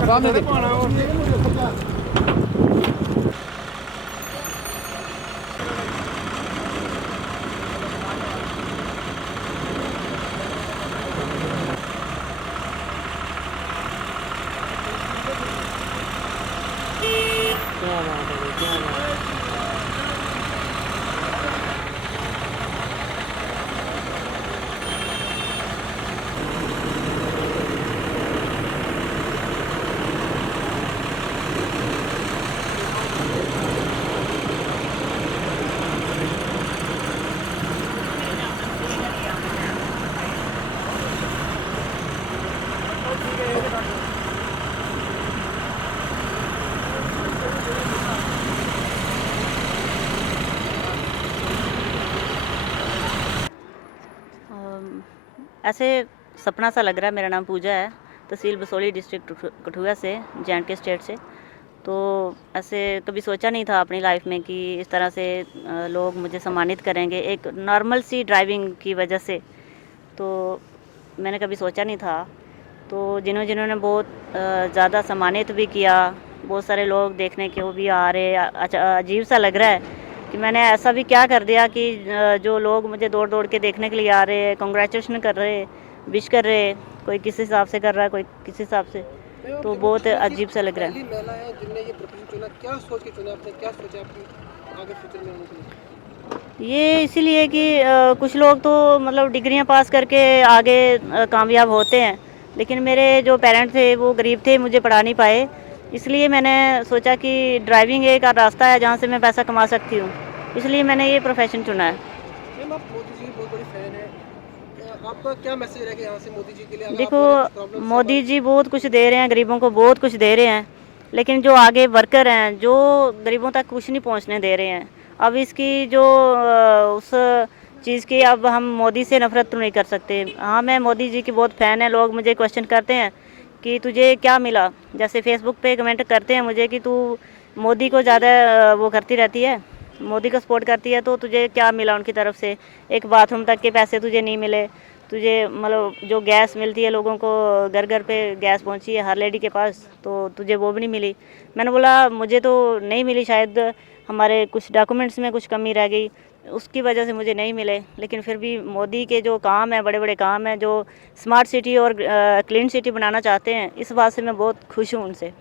सामने देखो। क्या बात है, क्या बात है। ऐसे सपना सा लग रहा है। मेरा नाम पूजा है, तहसील बसोली, डिस्ट्रिक्ट कठुआ से, जे&के स्टेट से। तो ऐसे कभी सोचा नहीं था अपनी लाइफ में कि इस तरह से लोग मुझे सम्मानित करेंगे एक नॉर्मल सी ड्राइविंग की वजह से। तो मैंने कभी सोचा नहीं था। तो जिन्होंने बहुत ज़्यादा सम्मानित भी किया, बहुत सारे लोग देखने के वो भी आ रहे। अजीब सा लग रहा है कि मैंने ऐसा भी क्या कर दिया कि जो लोग मुझे दौड़ दौड़ के देखने के लिए आ रहे हैं, कॉन्ग्रेचुलेशन कर रहे, विश कर रहे, कोई किस हिसाब से कर रहा है, कोई किस हिसाब से। तो बहुत अजीब सा लग रहा है। महिला है जिनने ये प्रोफेशन चुना, क्या सोच के चुना आपने, क्या सोचा आपकी आगे फ्यूचर में होने के लिए? ये इसीलिए कि कुछ लोग तो मतलब डिग्रियां पास करके आगे कामयाब होते हैं, लेकिन मेरे जो पेरेंट्स थे वो गरीब थे, मुझे पढ़ा नहीं पाए। इसलिए मैंने सोचा कि ड्राइविंग एक रास्ता है जहाँ से मैं पैसा कमा सकती हूँ, इसलिए मैंने ये प्रोफेशन चुना है। मैम, आप मोदी जी की बहुत बड़ी फैन है, आपका क्या मैसेज रहेगा यहाँ से मोदी जी के लिए? अगर आप देखो, बोले कुछ प्रॉब्लम मोदी जी बहुत कुछ दे रहे हैं, गरीबों को बहुत कुछ दे रहे हैं, लेकिन जो आगे वर्कर हैं जो गरीबों तक कुछ नहीं पहुंचने दे रहे हैं। अब इसकी जो उस चीज़ की, अब हम मोदी से नफरत तो नहीं कर सकते। हाँ, मैं मोदी जी की बहुत फ़ैन है। लोग मुझे क्वेश्चन करते हैं कि तुझे क्या मिला, जैसे फेसबुक पे कमेंट करते हैं मुझे कि तू मोदी को ज़्यादा वो करती रहती है, मोदी को सपोर्ट करती है, तो तुझे क्या मिला उनकी तरफ से। एक बाथरूम तक के पैसे तुझे नहीं मिले, तुझे मतलब जो गैस मिलती है लोगों को, घर घर पे गैस पहुंची है हर लेडी के पास, तो तुझे वो भी नहीं मिली। मैंने बोला मुझे तो नहीं मिली, शायद हमारे कुछ डॉक्यूमेंट्स में कुछ कमी रह गई, उसकी वजह से मुझे नहीं मिले। लेकिन फिर भी मोदी के जो काम है, बड़े बड़े काम हैं, जो स्मार्ट सिटी और क्लीन सिटी बनाना चाहते हैं, इस बात से मैं बहुत खुश हूँ उनसे।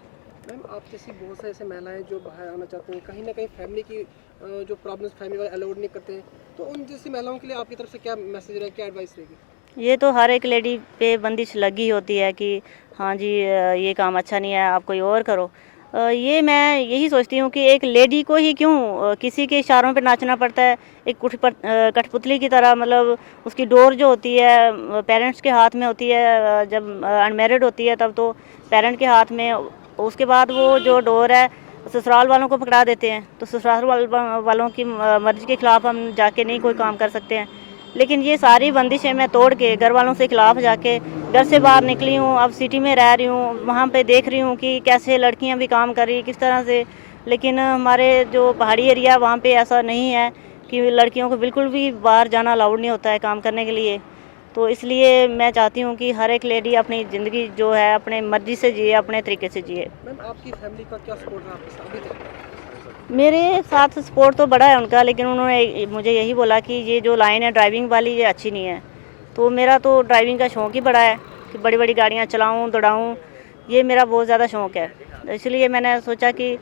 मैम, आप जैसी बहुत सारी ऐसे महिलाएं जो बाहर आना चाहती हैं, कहीं ना कहीं फैमिली की जो प्रॉब्लम्स फैमिली वाले अलाउड नहीं करते हैं, तो उन जैसी महिलाओं के लिए आपकी तरफ से क्या मैसेज रहेगा, क्या एडवाइस रहेगी? ये तो हर एक लेडी पे बंदिश लगी होती है कि हाँ जी, ये काम अच्छा नहीं है, आप कोई और करो। ये मैं यही सोचती हूँ कि एक लेडी को ही क्यों किसी के इशारों पे नाचना पड़ता है, एक कठपुतली की तरह। मतलब उसकी डोर जो होती है पेरेंट्स के हाथ में होती है, जब अनमेरिड होती है तब तो पेरेंट के हाथ में। उसके बाद वो जो डोर है ससुराल वालों को पकड़ा देते हैं, तो ससुराल वालों की मर्ज़ी के ख़िलाफ़ हम जाके नहीं कोई काम कर सकते हैं। लेकिन ये सारी बंदिशें मैं तोड़ के घर वालों से खिलाफ जाके घर से बाहर निकली हूँ। अब सिटी में रह रही हूँ, वहाँ पे देख रही हूँ कि कैसे लड़कियाँ भी काम कर रही किस तरह से। लेकिन हमारे जो पहाड़ी एरिया वहाँ पे ऐसा नहीं है कि लड़कियों को बिल्कुल भी बाहर जाना अलाउड नहीं होता है काम करने के लिए। तो इसलिए मैं चाहती हूँ कि हर एक लेडी अपनी ज़िंदगी जो है अपने मर्ज़ी से जिए, अपने तरीके से जिए। मैम, आपकी फैमिली का क्या सपोर्ट रहा आपके साथ अभी तक? मेरे साथ सपोर्ट तो बड़ा है उनका, लेकिन उन्होंने मुझे यही बोला कि ये जो लाइन है ड्राइविंग वाली, ये अच्छी नहीं है। तो मेरा तो ड्राइविंग का शौक़ ही बड़ा है कि बड़ी बड़ी गाड़ियाँ चलाऊँ, दौड़ाऊँ, ये मेरा बहुत ज़्यादा शौक़ है। इसलिए मैंने सोचा कि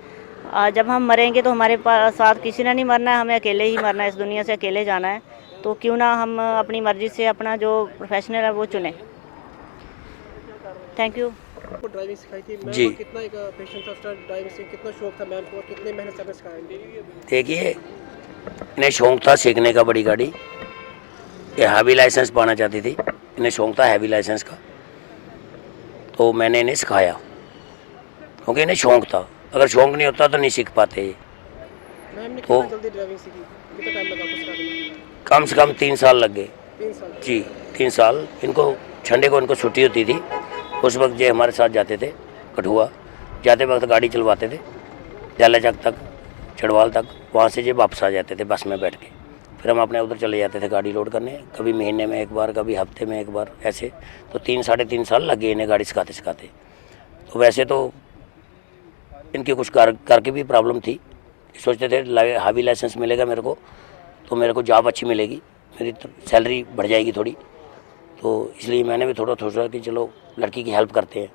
जब हम मरेंगे तो हमारे साथ किसी ने नहीं मरना है, हमें अकेले ही मरना है, इस दुनिया से अकेले जाना है। तो क्यों ना हम अपनी मर्ज़ी से अपना जो प्रोफेशनल है वो चुनें। Thank you. आपको ड्राइविंग सिखाई थी मैम, जी। और कितना एक पेशेंस था स्टार्ट ड्राइविंग से, कितना शौक था मैम को, और कितने मेहनत से आपने सिखाया? देखिए, इन्हें शौक था सीखने का बड़ी गाड़ी, ये हैवी लाइसेंस पाना चाहती थी, इन्हें शौक था हैवी लाइसेंस का, तो मैंने इन्हें सिखाया क्योंकि इन्हें शौक था। अगर शौक नहीं होता तो नहीं सीख पाते। मैम ने तो कितना जल्दी ड्राइविंग सीखी, कितना टाइम लगा आपको सिखाने में? कम से कम 3 साल लग गए। 3 साल? जी, 3 साल। इनको संडे को इनको छुट्टी होती थी, उस वक्त ये हमारे साथ जाते थे कठुआ, जाते वक्त गाड़ी चलवाते थे झालाचक तक, चढ़वाल तक, वहाँ से ये वापस आ जाते थे बस में बैठ के। फिर हम अपने उधर चले जाते थे गाड़ी लोड करने, कभी महीने में एक बार, कभी हफ्ते में एक बार, ऐसे। तो 3 साढ़े 3 साल लगे इन्हें गाड़ी सिखाते सिखाते। तो वैसे तो इनकी कुछ घर की भी प्रॉब्लम थी, सोचते थे हावी लाइसेंस मिलेगा मेरे को तो मेरे को जॉब अच्छी मिलेगी, मेरी सैलरी बढ़ जाएगी थोड़ी, तो इसलिए मैंने भी थोड़ा सोचा कि चलो लड़की की हेल्प करते हैं।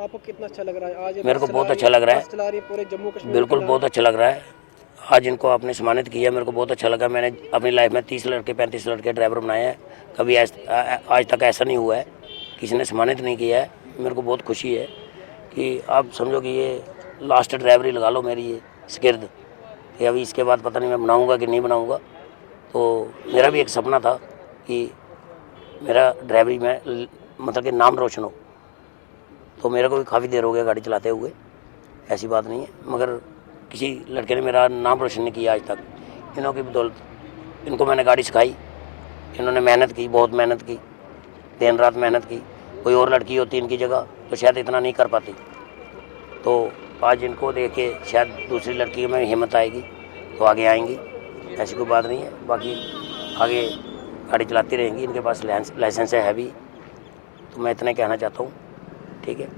आपको कितना अच्छा लग रहा है आज? मेरे को बहुत अच्छा लग रहा है, चला रही है पूरे जम्मू कश्मीर, बिल्कुल बहुत अच्छा लग रहा है। आज इनको आपने सम्मानित किया, मेरे को बहुत अच्छा लगा। मैंने अपनी लाइफ में 30 लड़के 35 लड़के ड्राइवर बनाए हैं, कभी आज तक ऐसा नहीं हुआ है, किसी ने सम्मानित नहीं किया है। मेरे को बहुत खुशी है कि आप समझो कि ये लास्ट ड्राइवरी लगा लो मेरी, ये शिगिर्द कि अभी इसके बाद पता नहीं मैं बनाऊंगा कि नहीं बनाऊंगा। तो मेरा भी एक सपना था कि मेरा ड्राइवरी में मतलब कि नाम रोशन हो, तो मेरे को भी काफ़ी देर हो गया गाड़ी चलाते हुए, ऐसी बात नहीं है, मगर किसी लड़के ने मेरा नाम रोशन नहीं किया आज तक। इन्हों की बदौलत, इनको मैंने गाड़ी सिखाई, इन्होंने मेहनत की, बहुत मेहनत की, दिन रात मेहनत की। कोई और लड़की होती इनकी जगह तो शायद इतना नहीं कर पाती, तो आज इनको देख के शायद दूसरी लड़की में हिम्मत आएगी तो आगे आएंगी, ऐसी कोई बात नहीं है। बाकी आगे गाड़ी चलाती रहेंगी, इनके पास लाइसेंस है भी, तो मैं इतना कहना चाहता हूँ। ठीक है।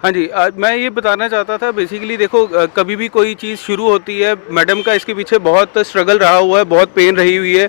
हाँ जी, मैं ये बताना चाहता था बेसिकली, देखो कभी भी कोई चीज़ शुरू होती है, मैडम का इसके पीछे बहुत स्ट्रगल रहा हुआ है, बहुत पेन रही हुई है,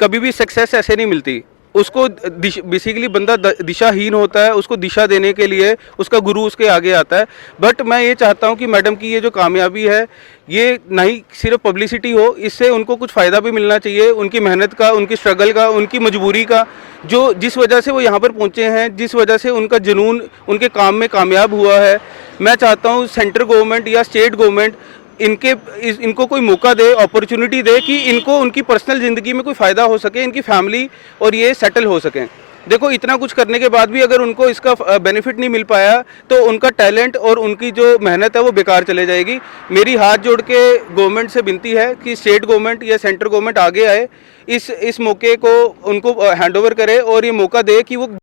कभी भी सक्सेस ऐसे नहीं मिलती। उसको बेसिकली बंदा दिशाहीन होता है, उसको दिशा देने के लिए उसका गुरु उसके आगे आता है। बट मैं ये चाहता हूँ कि मैडम की ये जो कामयाबी है, ये ना ही सिर्फ पब्लिसिटी हो, इससे उनको कुछ फ़ायदा भी मिलना चाहिए, उनकी मेहनत का, उनकी स्ट्रगल का, उनकी मजबूरी का, जो जिस वजह से वो यहाँ पर पहुँचे हैं, जिस वजह से उनका जुनून उनके काम में कामयाब हुआ है। मैं चाहता हूँ सेंट्रल गवर्नमेंट या स्टेट गवर्नमेंट इनको कोई मौका दे, अपॉर्चुनिटी दे कि इनको उनकी पर्सनल ज़िंदगी में कोई फ़ायदा हो सके, इनकी फैमिली और ये सेटल हो सकें। देखो इतना कुछ करने के बाद भी अगर उनको इसका बेनिफिट नहीं मिल पाया तो उनका टैलेंट और उनकी जो मेहनत है वो बेकार चले जाएगी। मेरी हाथ जोड़ के गवर्नमेंट से विनती है कि स्टेट गवर्नमेंट या सेंट्रल गवर्नमेंट आगे आए, इस मौके को उनको हैंडओवर करे और ये मौका दे कि वो